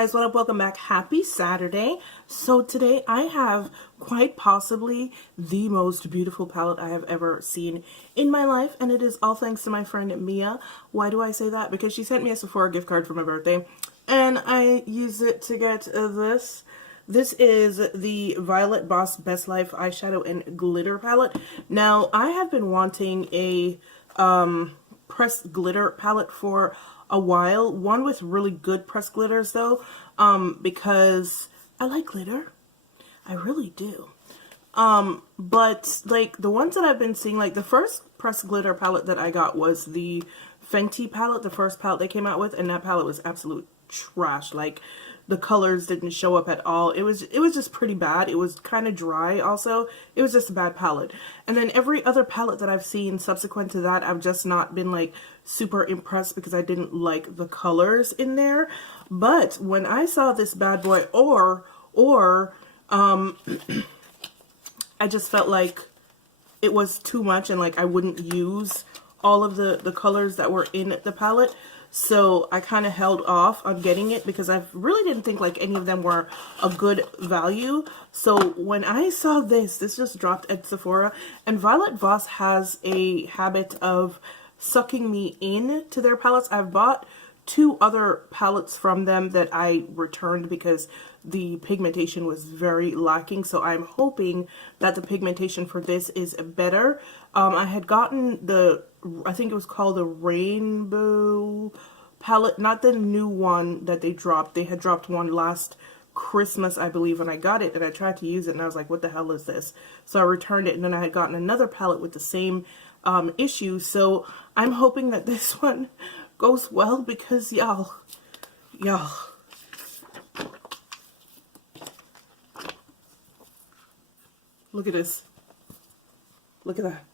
guys, what up? Welcome back. Happy Saturday. So today I have quite possibly the most beautiful palette I have ever seen in my life, and it is all thanks to my friend Mia. Why do I say that? Because she sent me a Sephora gift card for my birthday, and I used it to get this. This is the Violet Voss Best Life eyeshadow and glitter palette. Now, I have been wanting a pressed glitter palette for a while, one with really good pressed glitters though, because I like glitter, I really do. But like the ones that I've been seeing, like the first pressed glitter palette that I got was the Fenty palette, the first palette they came out with, and that palette was absolute trash. Like the colors didn't show up at all. It was just pretty bad. It was kind of dry also. It was just a bad palette. And then every other palette that I've seen subsequent to that, I've just not been like super impressed because I didn't like the colors in there. But when I saw this bad boy, I just felt like it was too much and like I wouldn't use all of the colors that were in the palette. So I kind of held off on getting it because I really didn't think like any of them were a good value. So when I saw this just dropped at Sephora, and Violet Voss has a habit of sucking me in to their palettes. I've bought two other palettes from them that I returned because the pigmentation was very lacking. So I'm hoping that the pigmentation for this is better. I had gotten the, I think it was called the Rainbow palette, not the new one that they dropped. They had dropped one last Christmas, I believe, and I got it and I tried to use it and I was like, what the hell is this? So I returned it, and then I had gotten another palette with the same issue. So I'm hoping that this one goes well because y'all, look at this. Look at that.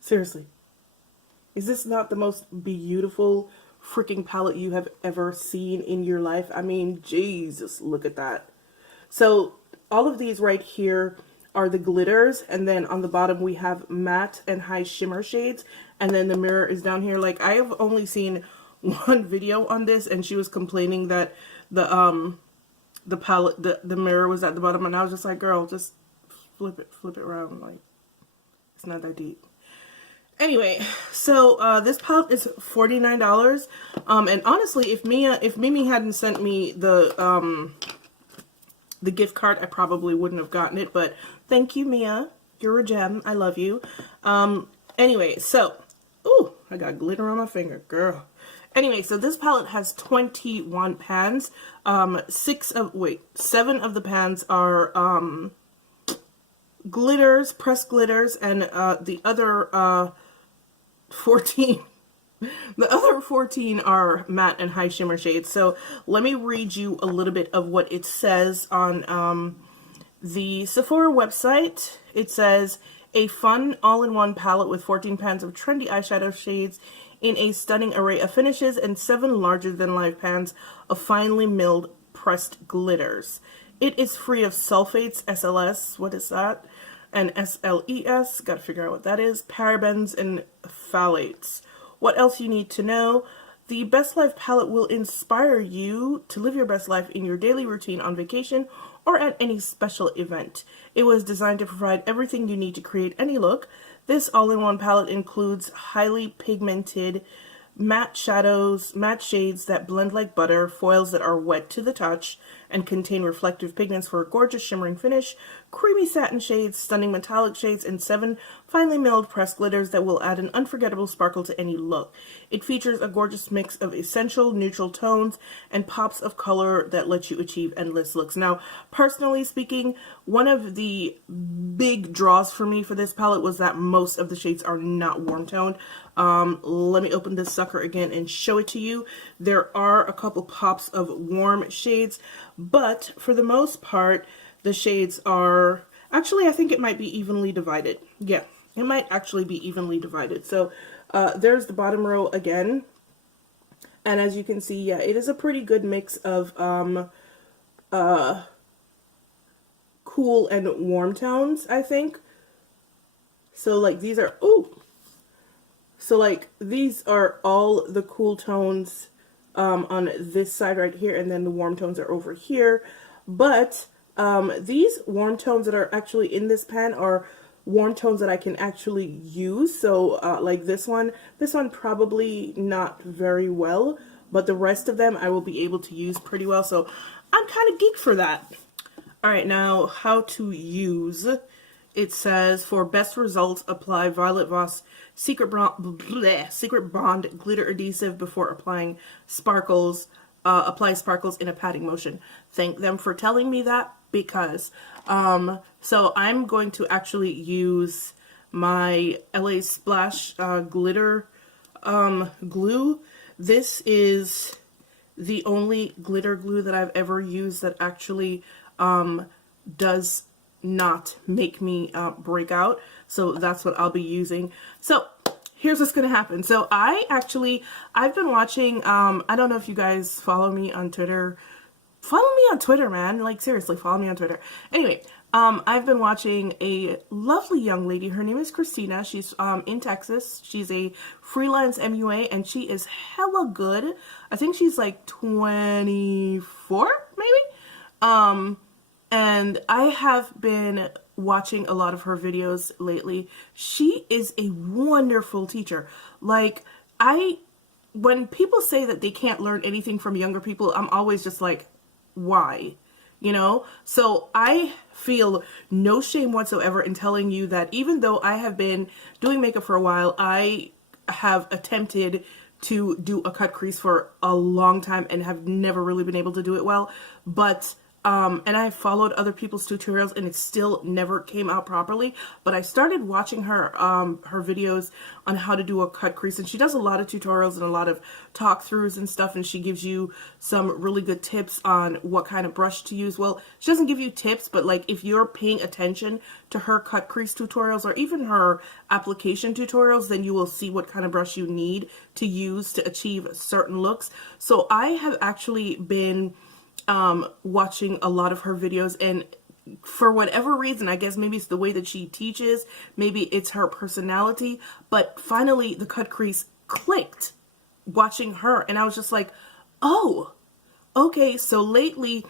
Seriously. Is this not the most beautiful freaking palette you have ever seen in your life? I mean, Jesus, look at that. So all of these right here are the glitters, and then on the bottom we have matte and high shimmer shades, and then the mirror is down here. Like, I have only seen one video on this, and she was complaining that the palette, the mirror was at the bottom, and I was just like, girl, just flip it around. Like, it's not that deep. Anyway, so this palette is $49. And honestly, if Mimi hadn't sent me the gift card, I probably wouldn't have gotten it. But thank you, Mia. You're a gem. I love you. Anyway, so ooh, I got glitter on my finger, girl. Anyway, so this palette has 21 pans. 7 of the pans are glitters, pressed glitters, and the other 14 are matte and high shimmer shades. So let me read you a little bit of what it says on the Sephora website. It says, a fun all-in-one palette with 14 pans of trendy eyeshadow shades in a stunning array of finishes and 7 larger-than-life pans of finely milled pressed glitters. It is free of sulfates, SLS, what is that? And SLES, gotta figure out what that is, parabens and phthalates. What else you need to know? The Best Life palette will inspire you to live your best life in your daily routine, on vacation, or at any special event. It was designed to provide everything you need to create any look. This all-in-one palette includes highly pigmented matte shadows, matte shades that blend like butter, foils that are wet to the touch and contain reflective pigments for a gorgeous shimmering finish, creamy satin shades, stunning metallic shades, and 7 finely milled pressed glitters that will add an unforgettable sparkle to any look. It features a gorgeous mix of essential neutral tones and pops of color that let you achieve endless looks. Now, personally speaking, one of the big draws for me for this palette was that most of the shades are not warm toned. Let me open this sucker again and show it to you. There are a couple pops of warm shades, but for the most part, the shades are, actually, I think it might be evenly divided. Yeah, it might actually be evenly divided. So there's the bottom row again. And as you can see, yeah, it is a pretty good mix of cool and warm tones, I think. So like these are, ooh. So like these are all the cool tones on this side right here, and then the warm tones are over here. But these warm tones that are actually in this pan are warm tones that I can actually use. So like this one probably not very well, but the rest of them I will be able to use pretty well. So I'm kind of geeked for that. All right, now how to use. It says, for best results, apply Violet Voss Secret Bond Glitter Adhesive before applying sparkles. Apply sparkles in a patting motion. Thank them for telling me that, because so I'm going to actually use my LA Splash glitter glue. This is the only glitter glue that I've ever used that actually does not make me break out. So that's what I'll be using. So here's what's going to happen. So I've been watching, I don't know if you guys follow me on Twitter. Follow me on Twitter, man. Like, seriously, follow me on Twitter. Anyway, I've been watching a lovely young lady. Her name is Christina. She's in Texas. She's a freelance MUA, and she is hella good. I think she's like 24, maybe? And I have been watching a lot of her videos lately. She is a wonderful teacher. Like, when people say that they can't learn anything from younger people, I'm always just like, why? You know? So I feel no shame whatsoever in telling you that even though I have been doing makeup for a while, I have attempted to do a cut crease for a long time and have never really been able to do it well. But and I followed other people's tutorials and it still never came out properly. But I started watching her her videos on how to do a cut crease, and she does a lot of tutorials and a lot of talk throughs and stuff, and she gives you some really good tips on what kind of brush to use. Well, she doesn't give you tips, but like if you're paying attention to her cut crease tutorials or even her application tutorials, then you will see what kind of brush you need to use to achieve certain looks. So I have actually been watching a lot of her videos, and for whatever reason, I guess maybe it's the way that she teaches, maybe it's her personality, but finally the cut crease clicked watching her, and I was just like, oh, okay. So lately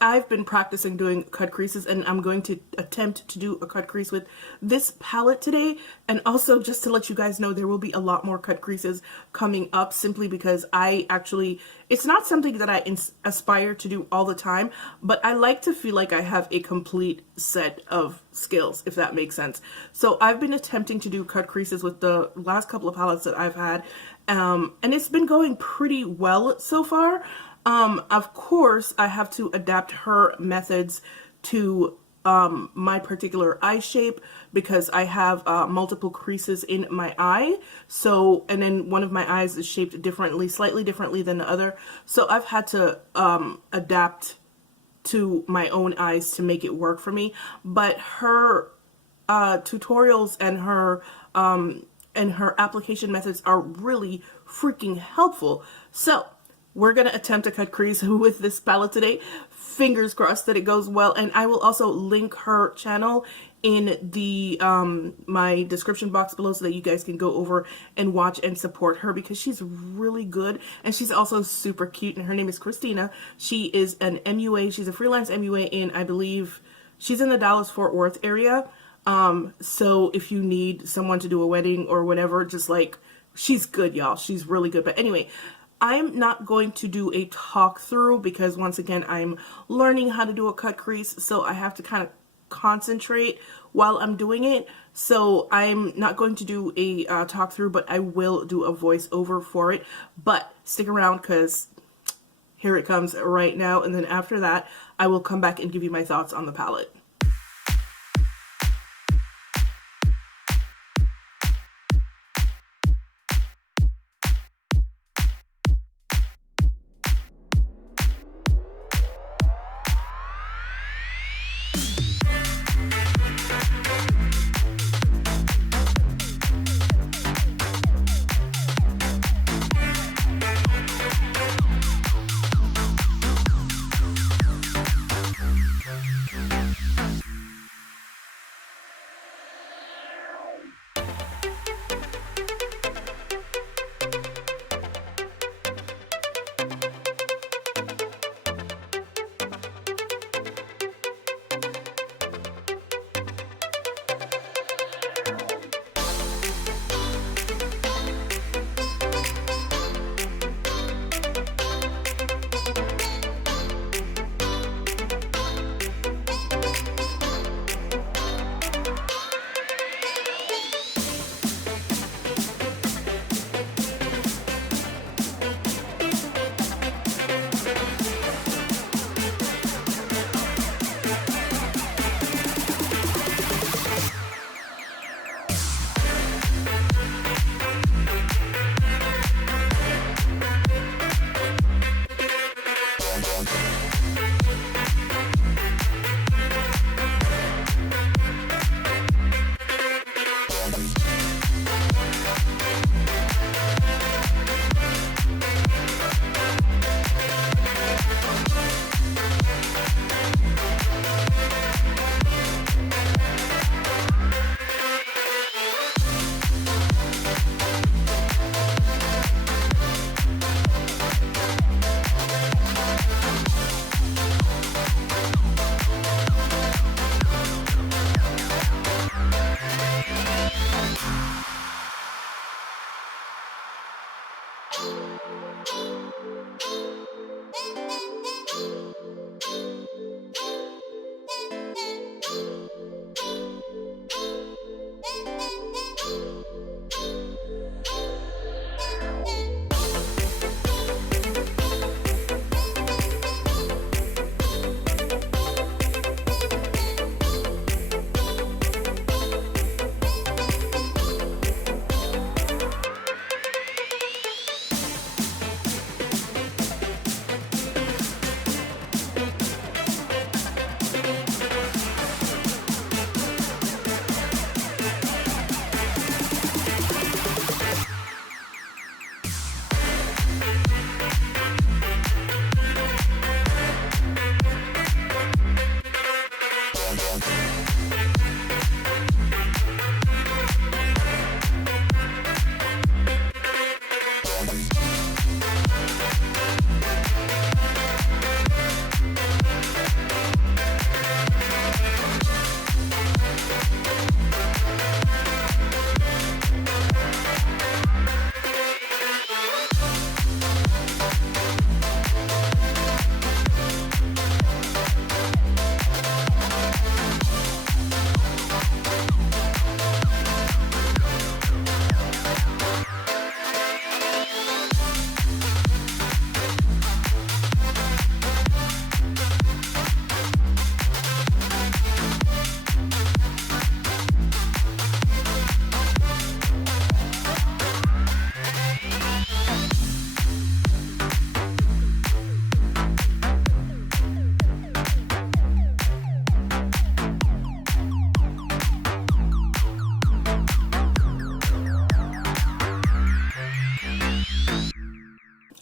I've been practicing doing cut creases, and I'm going to attempt to do a cut crease with this palette today. And also, just to let you guys know, there will be a lot more cut creases coming up, simply because it's not something that I aspire to do all the time, but I like to feel like I have a complete set of skills, if that makes sense. So I've been attempting to do cut creases with the last couple of palettes that I've had, and it's been going pretty well so far. Of course, I have to adapt her methods to my particular eye shape, because I have multiple creases in my eye. So, and then one of my eyes is shaped differently, slightly differently than the other. So I've had to adapt to my own eyes to make it work for me. But her tutorials and her application methods are really freaking helpful. So we're going to attempt a cut crease with this palette today. Fingers crossed that it goes well. And I will also link her channel in the my description box below, so that you guys can go over and watch and support her, because she's really good. And she's also super cute. And her name is Christina. She is an MUA. She's a freelance MUA in, I believe, she's in the Dallas-Fort Worth area. So if you need someone to do a wedding or whatever, just like, she's good, y'all. She's really good. But anyway, I'm not going to do a talk through, because once again, I'm learning how to do a cut crease, so I have to kind of concentrate while I'm doing it. So I'm not going to do a talk through, but I will do a voiceover for it. But stick around, because here it comes right now, and then after that, I will come back and give you my thoughts on the palette.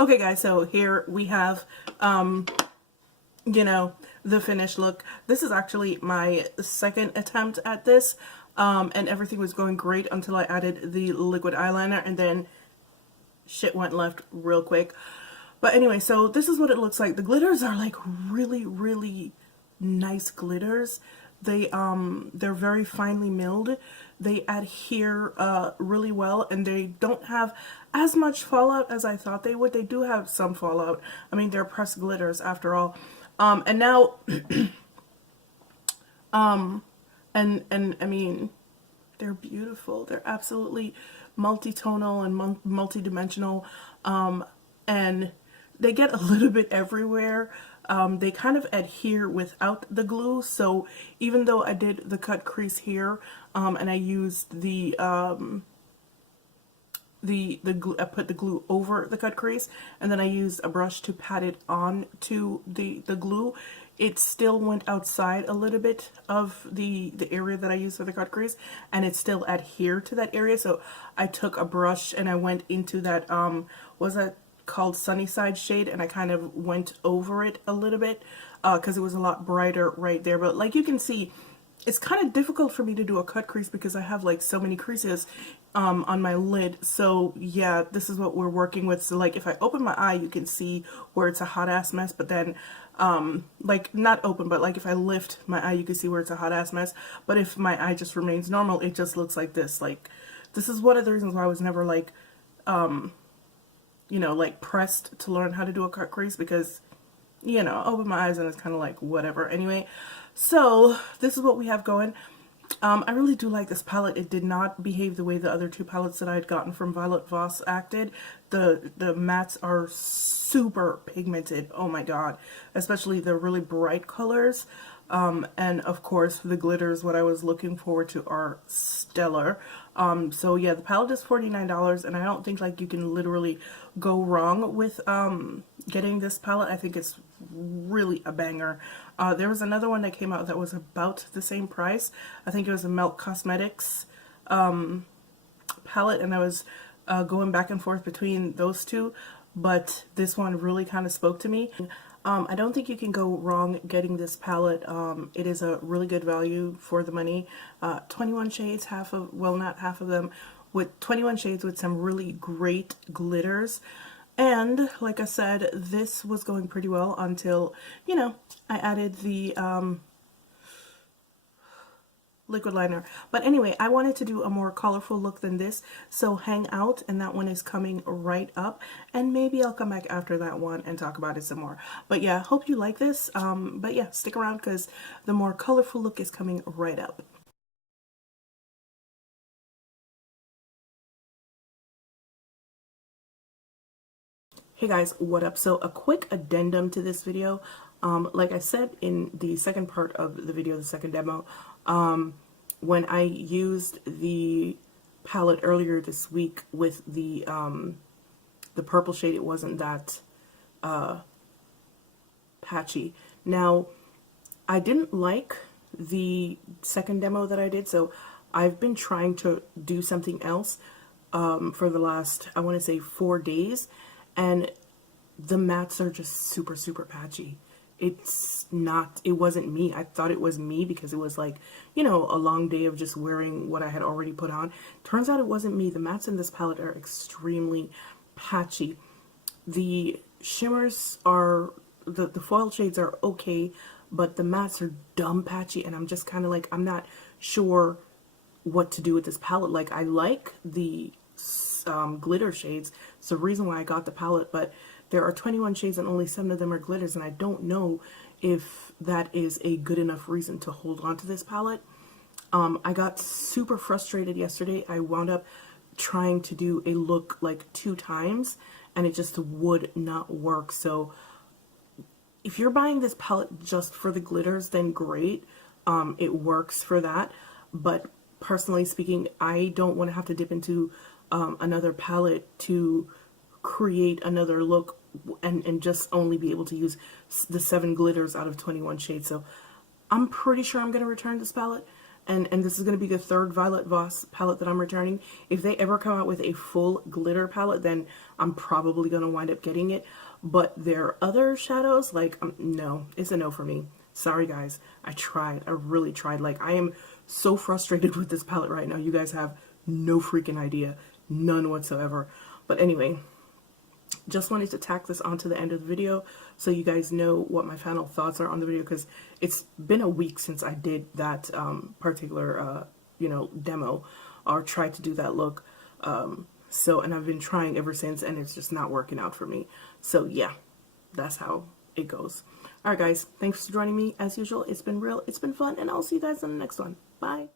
Okay guys, so here we have, you know, the finished look. This is actually my second attempt at this, and everything was going great until I added the liquid eyeliner, and then shit went left real quick. But anyway, so this is what it looks like. The glitters are like really, really nice glitters. They're very finely milled. They adhere really well, and they don't have as much fallout as I thought they would. They do have some fallout. I mean, they're pressed glitters after all. And now, and I mean, they're beautiful. They're absolutely multi-tonal and multi-dimensional, and they get a little bit everywhere. They kind of adhere without the glue, so even though I did the cut crease here, and I used the glue, I put the glue over the cut crease, and then I used a brush to pat it on to the glue. It still went outside a little bit of the area that I used for the cut crease, and it still adhered to that area. So I took a brush and I went into that, was that called Sunnyside shade, and I kind of went over it a little bit because it was a lot brighter right there. But like you can see, it's kind of difficult for me to do a cut crease because I have like so many creases on my lid. So yeah, this is what we're working with. So like if I open my eye, you can see where it's a hot ass mess, but then like not open, but like if I lift my eye, you can see where it's a hot ass mess. But if my eye just remains normal, it just looks like this. Like this is one of the reasons why I was never like you know, like pressed to learn how to do a cut crease, because, you know, open my eyes and it's kind of like whatever. Anyway, so this is what we have going. I really do like this palette. It did not behave the way the other two palettes that I had gotten from Voss acted. The mattes are super pigmented. Oh my god. Especially the really bright colors. And of course the glitters, what I was looking forward to, are stellar. So yeah, the palette is $49, and I don't think like you can literally go wrong with getting this palette. I think it's really a banger. There was another one that came out that was about the same price. I think it was a Milk Cosmetics palette, and I was going back and forth between those two, but this one really kind of spoke to me. I don't think you can go wrong getting this palette. It is a really good value for the money. 21 shades, half of, well, not half of them, with 21 shades with some really great glitters. And like I said, this was going pretty well until, you know, I added the liquid liner. But anyway, I wanted to do a more colorful look than this, so hang out, and that one is coming right up, and maybe I'll come back after that one and talk about it some more. But yeah, hope you like this. But yeah, stick around because the more colorful look is coming right up. Hey guys, what up? So a quick addendum to this video. Like I said in the second part of the video, the second demo, when I used the palette earlier this week with the purple shade, it wasn't that patchy. Now, I didn't like the second demo that I did, so I've been trying to do something else for the last, I want to say, 4 days, and the mattes are just super, super patchy. It's not, it wasn't me. I thought it was me because it was like, you know, a long day of just wearing what I had already put on. Turns out it wasn't me. The mattes in this palette are extremely patchy. The shimmers are, the foil shades are okay, but the mattes are dumb patchy, and I'm just kind of like, I'm not sure what to do with this palette. Like, I like the glitter shades. It's the reason why I got the palette, but there are 21 shades and only 7 of them are glitters, and I don't know if that is a good enough reason to hold on to this palette. I got super frustrated yesterday. I wound up trying to do a look like 2 times, and it just would not work. So if you're buying this palette just for the glitters, then great. It works for that. But personally speaking, I don't want to have to dip into another palette to create another look and just only be able to use the 7 glitters out of 21 shades. So I'm pretty sure I'm going to return this palette, and this is going to be the third Violet Voss palette that I'm returning. If they ever come out with a full glitter palette, then I'm probably going to wind up getting it. But their other shadows, like, no, it's a no for me. Sorry guys, I tried. I really tried. Like, I am so frustrated with this palette right now. You guys have no freaking idea. None whatsoever. But anyway, just wanted to tack this onto the end of the video so you guys know what my final thoughts are on the video, because it's been a week since I did that particular, you know, demo or tried to do that look. And I've been trying ever since, and it's just not working out for me. So yeah, that's how it goes. Alright guys, thanks for joining me as usual. It's been real, it's been fun, and I'll see you guys in the next one. Bye.